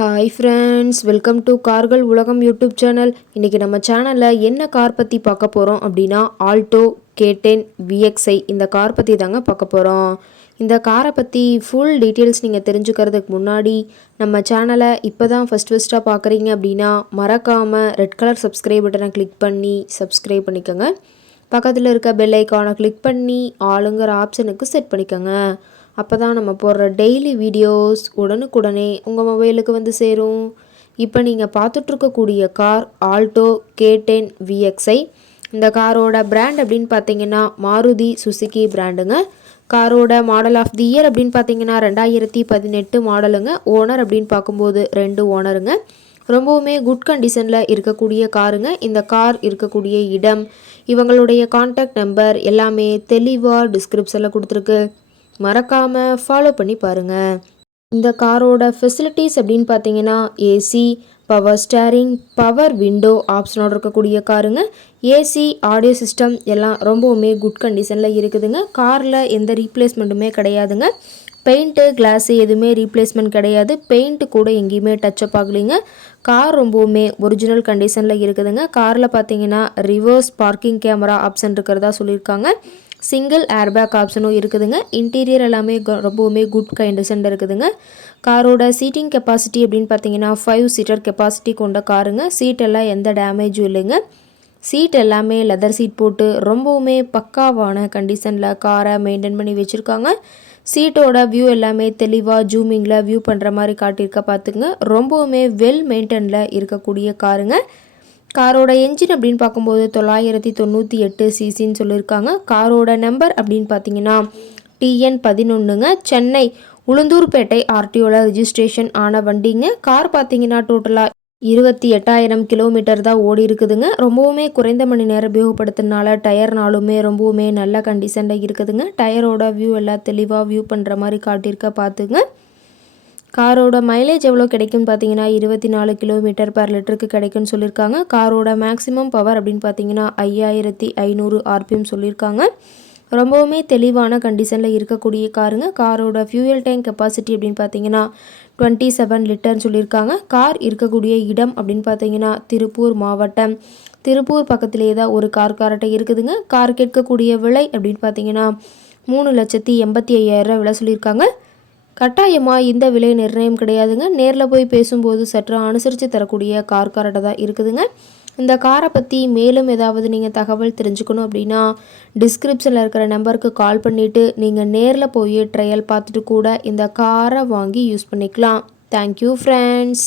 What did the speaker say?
Hi friends, welcome to கார்கள் உலகம் YouTube channel. இன்றைக்கி நம்ம சேனலில் என்ன கார் பற்றி பார்க்க போகிறோம் அப்படின்னா ஆல்டோ K10 VXi இந்த கார் பற்றி தாங்க பார்க்க போகிறோம். இந்த காரை பற்றி ஃபுல் டீட்டெயில்ஸ் நீங்கள் தெரிஞ்சுக்கிறதுக்கு முன்னாடி நம்ம சேனலை இப்போ தான் ஃபஸ்ட்டாக பார்க்குறீங்க அப்படின்னா மறக்காமல் ரெட் கலர் சப்ஸ்கிரைப் பட்டனை கிளிக் பண்ணி சப்ஸ்கிரைப் பண்ணிக்கோங்க. பக்கத்தில் இருக்க பெல் ஐக்கானை கிளிக் பண்ணி ஆளுங்கிற ஆப்ஷனுக்கு செட் பண்ணிக்கோங்க. அப்போ தான் நம்ம போடுற டெய்லி வீடியோஸ் உடனுக்குடனே உங்கள் மொபைலுக்கு வந்து சேரும். இப்போ நீங்கள் பார்த்துட்ருக்கக்கூடிய கார் ஆல்டோ K10 VXi. இந்த காரோட பிராண்ட் அப்படின்னு பார்த்தீங்கன்னா மாருதி சுசுகி பிராண்டுங்க. காரோட மாடல் ஆஃப் தி இயர் அப்படின்னு பார்த்தீங்கன்னா 2018 மாடலுங்க. ஓனர் அப்படின்னு பார்க்கும்போது 2 ஓனருங்க. ரொம்பவுமே குட் கண்டிஷனில் இருக்கக்கூடிய காருங்க. இந்த கார் இருக்கக்கூடிய இடம், இவங்களுடைய கான்டாக்ட் நம்பர் எல்லாமே தெளிவாக டிஸ்கிரிப்ஷனில் கொடுத்துருக்கு. மறக்காமல் ஃபாலோ பண்ணி பாருங்கள். இந்த காரோட ஃபெசிலிட்டிஸ் அப்படின்னு பார்த்தீங்கன்னா AC, power steering, power window ஆப்ஷனோடு இருக்கக்கூடிய காருங்க. ஏசி, ஆடியோ சிஸ்டம் எல்லாம் ரொம்பவுமே குட் கண்டிஷனில் இருக்குதுங்க. காரில் எந்த ரீப்ளேஸ்மெண்ட்டுமே கிடையாதுங்க. பெயிண்ட்டு, கிளாஸு எதுவுமே ரீப்ளேஸ்மெண்ட் கிடையாது. பெயிண்ட்டு கூட எங்கேயுமே டச்சப் ஆகலைங்க. கார் ரொம்பவுமே ஒரிஜினல் கண்டிஷனில் இருக்குதுங்க. காரில் பார்த்தீங்கன்னா ரிவர்ஸ் பார்க்கிங் கேமரா ஆப்ஷன் இருக்கிறதா சொல்லியிருக்காங்க. சிங்கிள் ஏர்பேக் ஆப்ஷனும் இருக்குதுங்க. இன்டீரியர் எல்லாமே ரொம்பவுமே குட் கண்டிஷனில் இருக்குதுங்க. காரோட சீட்டிங் கெப்பாசிட்டி அப்படின்னு பார்த்தீங்கன்னா 5 சீட்டர் கெப்பாசிட்டி கொண்ட காருங்க. சீட் எல்லாம் எந்த டேமேஜும் இல்லைங்க. சீட் எல்லாமே லெதர் சீட் போட்டு ரொம்பவுமே பக்காவான கண்டிஷனில் காரை மெயின்டைன் பண்ணி வச்சுருக்காங்க. சீட்டோட வியூ எல்லாமே தெளிவாக ஜூமிங்கில் வியூ பண்ணுற மாதிரி காட்டியிருக்க பார்த்துங்க. ரொம்பவுமே வெல் மெயின்டைனில் இருக்கக்கூடிய காருங்க. காரோட என்ஜின் அப்படின்னு பார்க்கும்போது 998 சிசின்னு சொல்லியிருக்காங்க. காரோட நம்பர் அப்படின்னு பார்த்தீங்கன்னா TN11ங்க. சென்னை உளுந்தூர்பேட்டை ஆர்டிஓவில் ரிஜிஸ்ட்ரேஷன் ஆன வண்டிங்க. கார் பார்த்தீங்கன்னா டோட்டலாக 28,000 கிலோமீட்டர் தான் ஓடி இருக்குதுங்க. ரொம்பவுமே குறைந்த மணி நேரம் உபயோகப்படுத்தினால டயர்னாலுமே ரொம்பவுமே நல்ல கண்டிஷனில் இருக்குதுங்க. டயரோட வியூ எல்லாம் தெளிவாக வியூ பண்ணுற மாதிரி காட்டியிருக்க பார்த்துங்க. காரோட மைலேஜ் எவ்வளோ கிடைக்கும்னு பார்த்தீங்கன்னா 24 கிலோமீட்டர் பர் லிட்டருக்கு கிடைக்கும்னு சொல்லியிருக்காங்க. காரோட மேக்ஸிமம் பவர் அப்படின்னு பார்த்தீங்கன்னா 5500 RPM சொல்லியிருக்காங்க. ரொம்பவுமே தெளிவான கண்டிஷனில் இருக்கக்கூடிய காருங்க. காரோட ஃபியூயல் டேங்க் கெப்பாசிட்டி அப்படின்னு பார்த்தீங்கன்னா 27 லிட்டர்னு சொல்லியிருக்காங்க. கார் இருக்கக்கூடிய இடம் அப்படின்னு பார்த்தீங்கன்னா திருப்பூர் மாவட்டம். திருப்பூர் பக்கத்திலே தான் ஒரு கார் கார்ட்டை இருக்குதுங்க. கார் கேட்கக்கூடிய விலை அப்படின்னு பார்த்தீங்கன்னா 3,85,000 விலை சொல்லியிருக்காங்க. கட்டாயமாக இந்த விலை நிர்ணயம் கிடையாதுங்க. நேரில் போய் பேசும்போது சற்று அனுசரித்து தரக்கூடிய கார்ட்டை தான் இருக்குதுங்க. இந்த காரை பற்றி மேலும் ஏதாவது நீங்கள் தகவல் தெரிஞ்சுக்கணும் அப்படின்னா டிஸ்கிரிப்ஷனில் இருக்கிற நம்பருக்கு கால் பண்ணிவிட்டு நீங்கள் நேரில் போய் ட்ரையல் பார்த்துட்டு கூட இந்த காரை வாங்கி யூஸ் பண்ணிக்கலாம். Thank you friends.